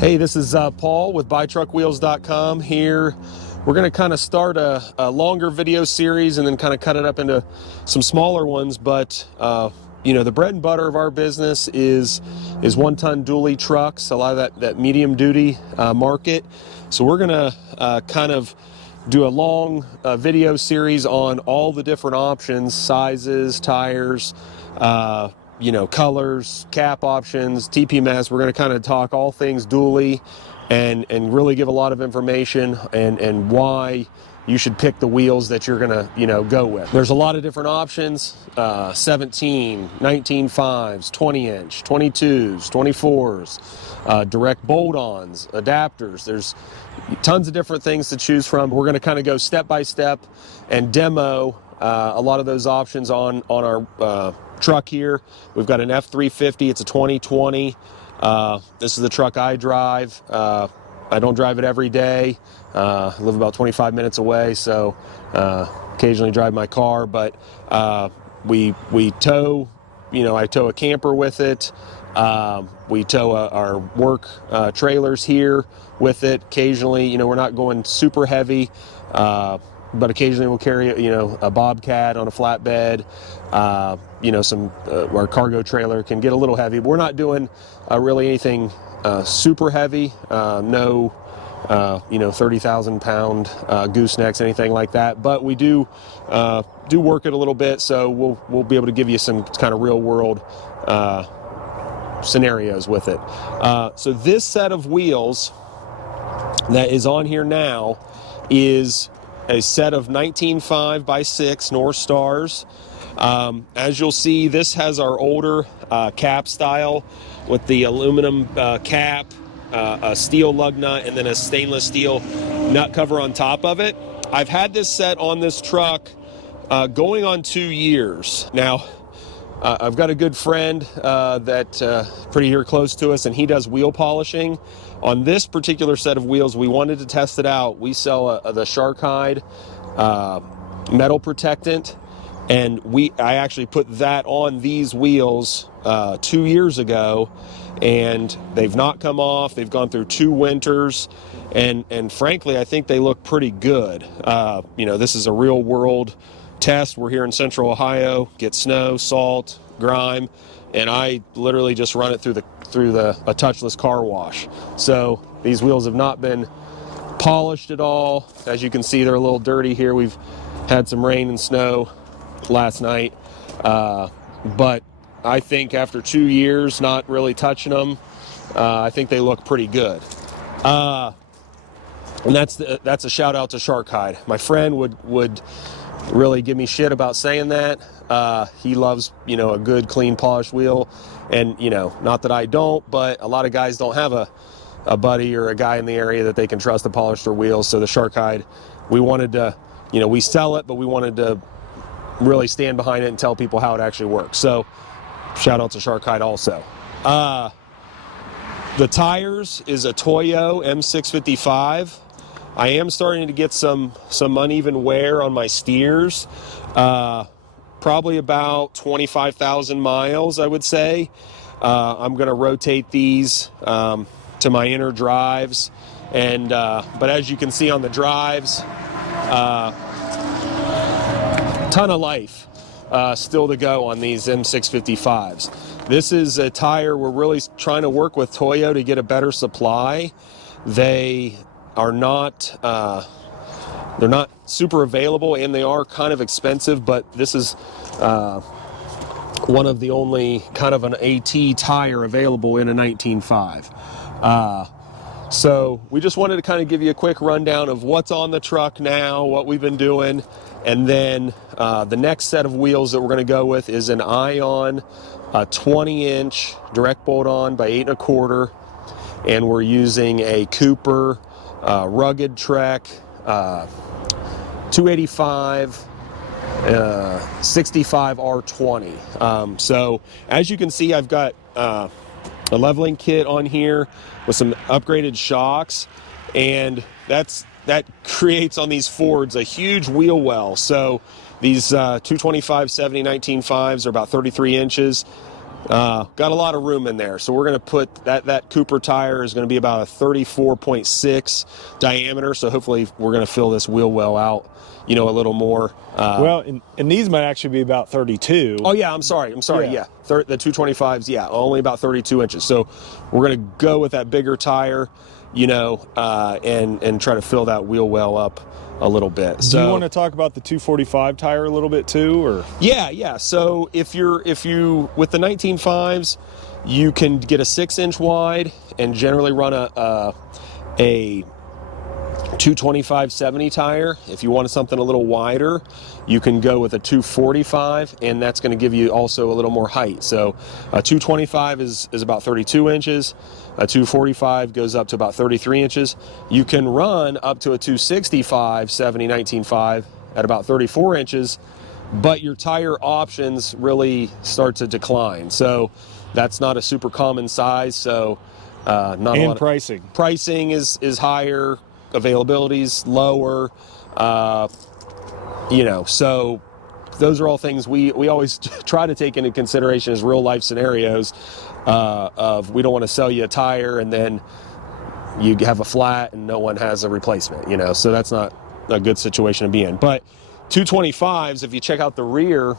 Hey, this is Paul with BuyTruckWheels.com here. We're going to kind of start a longer video series and then kind of cut it up into some smaller ones. But, you know, the bread and butter of our business is one-ton dually trucks, a lot of that medium-duty market. So we're going to kind of do a long video series on all the different options, sizes, tires, you know, colors, cap options, TPMS. We're going to kind of talk all things dually and really give a lot of information and why you should pick the wheels that you're going to, you know, go with. There's a lot of different options, 17, 19.5s, 20-inch, 22s, 24s, direct bolt-ons, adapters. There's tons of different things to choose from. We're going to kind of go step by step and demo a lot of those options on our truck here. We've got an F-350. It's a 2020. This is the truck I drive. I don't drive it every day. I live about 25 minutes away, so occasionally drive my car. But we tow. You know, I tow a camper with it. We tow our work trailers here with it. Occasionally, you know, we're not going super heavy. But occasionally we'll carry, you know, a bobcat on a flatbed. You know, our cargo trailer can get a little heavy. But we're not doing really anything super heavy. No, you know, 30,000 pound goosenecks, anything like that. But we do work it a little bit, so we'll be able to give you some kind of real world scenarios with it. So this set of wheels that is on here now is a set of 19.5 by 6 North Stars. As you'll see, this has our older cap style with the aluminum cap, a steel lug nut, and then a stainless steel nut cover on top of it. I've had this set on this truck going on 2 years. Now, I've got a good friend that's pretty here close to us, and he does wheel polishing. On this particular set of wheels, we wanted to test it out. We sell the shark hide metal protectant, and I actually put that on these wheels 2 years ago, and they've not come off. They've gone through 2 winters, and frankly, I think they look pretty good. You know, this is a real world test. We're here in Central Ohio, get snow, salt, grime, and I literally just run it through a touchless car wash. So these wheels have not been polished at all. As you can see, they're a little dirty here. We've had some rain and snow last night, but I think after 2 years not really touching them, I think they look pretty good. And that's a shout out to Shark Hide. My friend would really give me shit about saying that. He loves, you know, a good clean polished wheel, and, you know, not that I don't, but a lot of guys don't have a buddy or a guy in the area that they can trust to polish their wheels. So the Shark Hide, we wanted to, you know, we sell it, but we wanted to really stand behind it and tell people how it actually works. So shout out to Shark Hide also. The tires is a Toyo M655. I am starting to get some uneven wear on my steers. Probably about 25,000 miles, I would say. I'm going to rotate these to my inner drives, and but as you can see on the drives, ton of life still to go on these M655s. This is a tire we're really trying to work with Toyo to get a better supply. They are not they're not super available, and they are kind of expensive, but this is one of the only kind of an AT tire available in a 19.5. So we just wanted to kind of give you a quick rundown of what's on the truck now, what we've been doing, and then the next set of wheels that we're going to go with is an Ion, a 20-inch direct bolt-on by 8 1/4, and we're using a Cooper rugged Trek 285 65 R20. So as you can see, I've got a leveling kit on here with some upgraded shocks, and that creates on these Fords a huge wheel well. So these 225 70 19.5s are about 33 inches. Got a lot of room in there. So we're going to put that Cooper tire is going to be about a 34.6 diameter. So hopefully we're going to fill this wheel well out, a little more. Well, and these might actually be about 32. Oh yeah, I'm sorry. Yeah. The 225s, yeah, only about 32 inches. So we're going to go with that bigger tire, and try to fill that wheel well up a little bit. Do you want to talk about the 245 tire a little bit too, or? Yeah. So if you with the 19.5s, you can get a 6-inch wide and generally run a 225/70 tire. If you wanted something a little wider, you can go with a 245, and that's going to give you also a little more height. So a 225 is about 32 inches. A 245 goes up to about 33 inches. You can run up to a 265/70 19.5 at about 34 inches, but your tire options really start to decline. So that's not a super common size. So not a lot. Pricing. Pricing is higher. Availability's lower. So those are all things we always try to take into consideration as real life scenarios. Of we don't want to sell you a tire and then you have a flat and no one has a replacement, so that's not a good situation to be in. But 225s, if you check out the rear,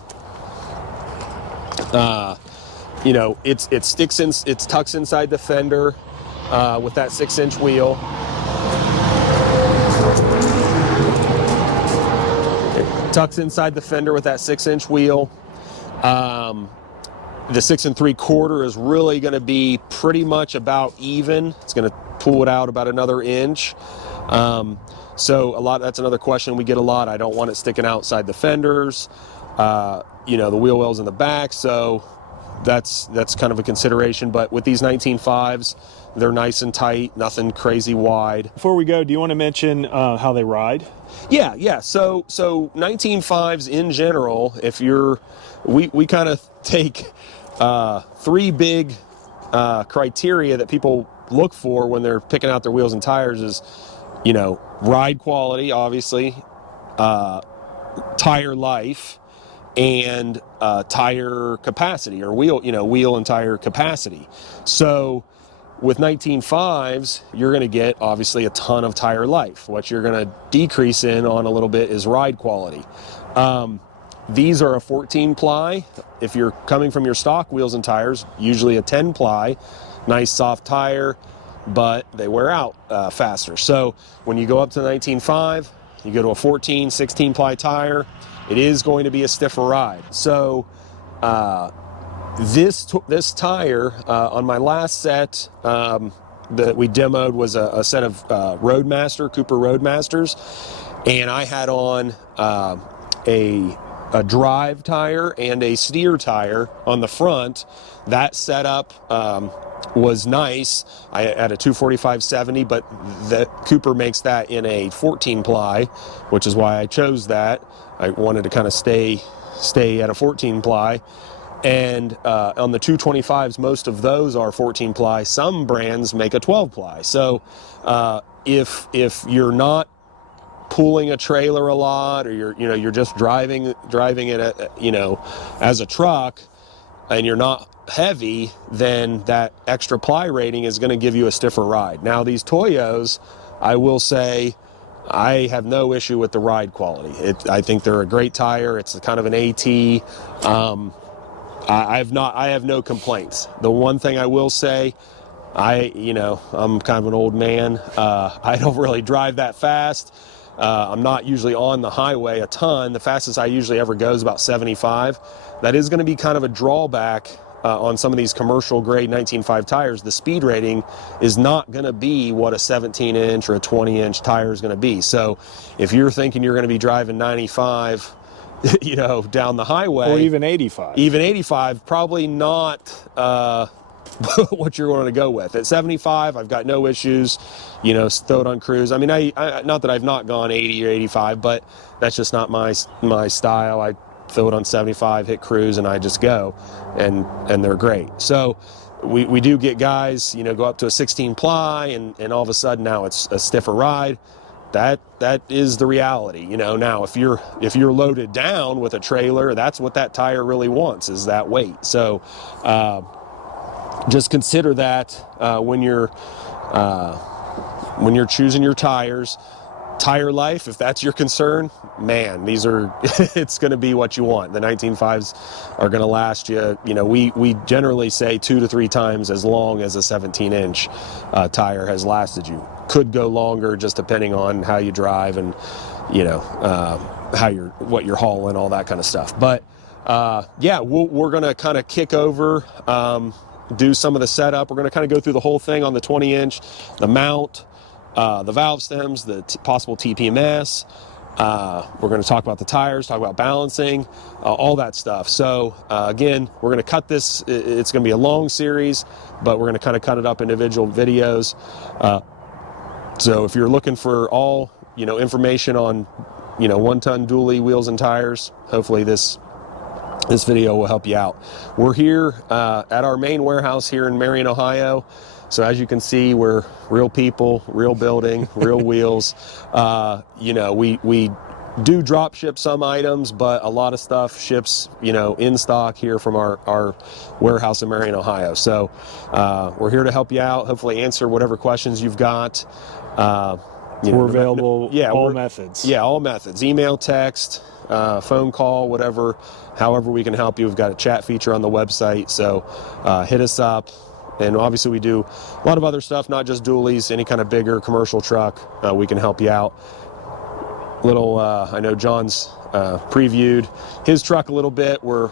it tucks inside the fender with that 6-inch wheel. It tucks inside the fender with that 6-inch wheel. The 6 3/4 is really going to be pretty much about even. It's going to pull it out about another inch. So that's another question we get a lot. I don't want it sticking outside the fenders. The wheel wells in the back. So that's kind of a consideration. But with these 19.5s, they're nice and tight, nothing crazy wide. Before we go, do you want to mention how they ride? Yeah. So 19.5s in general, we kind of take 3 big criteria that people look for when they're picking out their wheels and tires is, ride quality, obviously, tire life, and tire capacity, or wheel and tire capacity. So with 19.5s, you're going to get obviously a ton of tire life. What you're going to decrease in on a little bit is ride quality. These are a 14-ply. If you're coming from your stock wheels and tires, usually a 10-ply. Nice soft tire, but they wear out faster. So when you go up to the 19.5, you go to a 14, 16-ply tire, it is going to be a stiffer ride. So this tire on my last set that we demoed was a set of Cooper Roadmasters, and I had on a drive tire and a steer tire on the front. That setup was nice. I had a 245/70, but the Cooper makes that in a 14-ply, which is why I chose that. I wanted to kind of stay at a 14-ply. And on the 225s, most of those are 14-ply. Some brands make a 12-ply. So if you're not pulling a trailer a lot, or you're just driving it as a truck, and you're not heavy, then that extra ply rating is going to give you a stiffer ride. Now these Toyos, I will say, I have no issue with the ride quality. I think they're a great tire. It's kind of an AT. I have no complaints. The one thing I will say, I'm kind of an old man. I don't really drive that fast. I'm not usually on the highway a ton. The fastest I usually ever go is about 75. That is going to be kind of a drawback on some of these commercial grade 19.5 tires. The speed rating is not going to be what a 17-inch or a 20-inch tire is going to be. So if you're thinking you're going to be driving 95, down the highway, or even 85, probably not what you're going to go with. At 75, I've got no issues, throw it on cruise. I mean, I not that I've not gone 80 or 85, but that's just not my style. I throw it on 75, hit cruise, and I just go, and they're great. So we do get guys, go up to a 16-ply, and all of a sudden now it's a stiffer ride. that is the reality. Now if you're loaded down with a trailer, that's what that tire really wants, is that weight. So just consider that when you're choosing your tires. Tire life, if that's your concern, man, these are it's going to be what you want. The 19.5s are going to last you. We generally say 2 to 3 times as long as a 17-inch tire has lasted you. Could go longer, just depending on how you drive and what you're hauling, all that kind of stuff. But we're going to kind of kick over, do some of the setup. We're going to kind of go through the whole thing on the 20-inch, the mount, the valve stems, the possible TPMS. We're going to talk about the tires, talk about balancing, all that stuff. So again, we're going to cut this. It's going to be a long series, but we're going to kind of cut it up individual videos. So if you're looking for all information on 1-ton dually wheels and tires, hopefully this video will help you out. We're here at our main warehouse here in Marion, Ohio. So as you can see, we're real people, real building, real wheels. We do drop ship some items, but a lot of stuff ships, in stock here from our warehouse in Marion, Ohio. So we're here to help you out, hopefully answer whatever questions you've got. We're available, all methods. Yeah, all methods. Email, text, phone call, whatever, however we can help you. We've got a chat feature on the website, so hit us up. And obviously we do a lot of other stuff, not just dualies, any kind of bigger commercial truck, we can help you out. I know John's previewed his truck a little bit. We're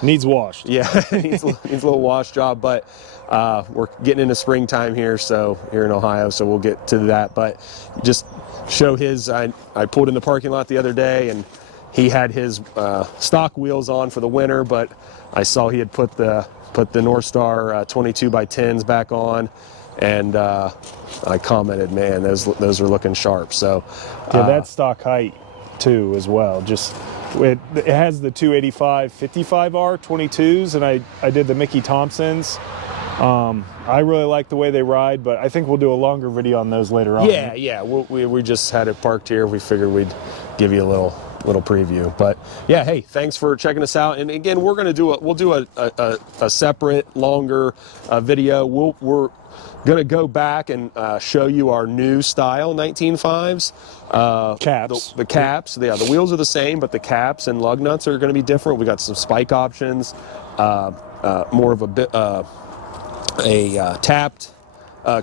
needs washed. Yeah, needs a little wash job, but we're getting into springtime here in Ohio, so we'll get to that. But just show his, I pulled in the parking lot the other day, and he had his stock wheels on for the winter, but I saw he had put the North Star 22 by 10s back on, and I commented, man, those are looking sharp. So that's stock height too as well. Just it has the 285 55R 22s, and I did the Mickey Thompsons. I really like the way they ride, but I think we'll do a longer video on those later on. Yeah. We just had it parked here. We figured we'd give you a little preview. But yeah, hey, thanks for checking us out. And again, we're going to we'll do a separate longer video. We're going to go back and show you our new style 19.5s. Caps. The caps. Yeah, the wheels are the same, but the caps and lug nuts are going to be different. We got some spike options, more of a tapped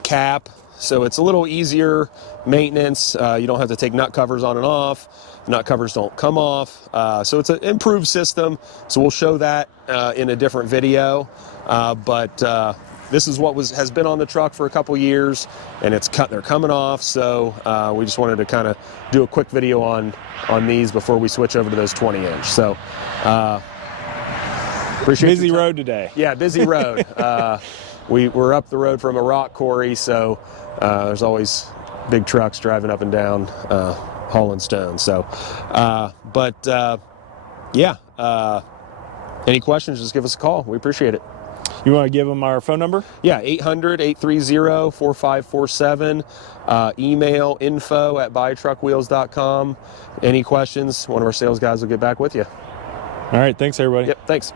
cap. So it's a little easier maintenance. You don't have to take nut covers on and off. Nut covers don't come off. So it's an improved system. So we'll show that in a different video. But this is what has been on the truck for a couple years, and they're coming off. So we just wanted to kind of do a quick video on these before we switch over to those 20-inch. So appreciate busy road today. Yeah, busy road. We're up the road from a rock quarry, so there's always big trucks driving up and down hauling stone. So, any questions, just give us a call. We appreciate it. You want to give them our phone number? Yeah, 800-830-4547. Email info@BuyTruckWheels.com. Any questions, one of our sales guys will get back with you. All right, thanks everybody. Yep, thanks.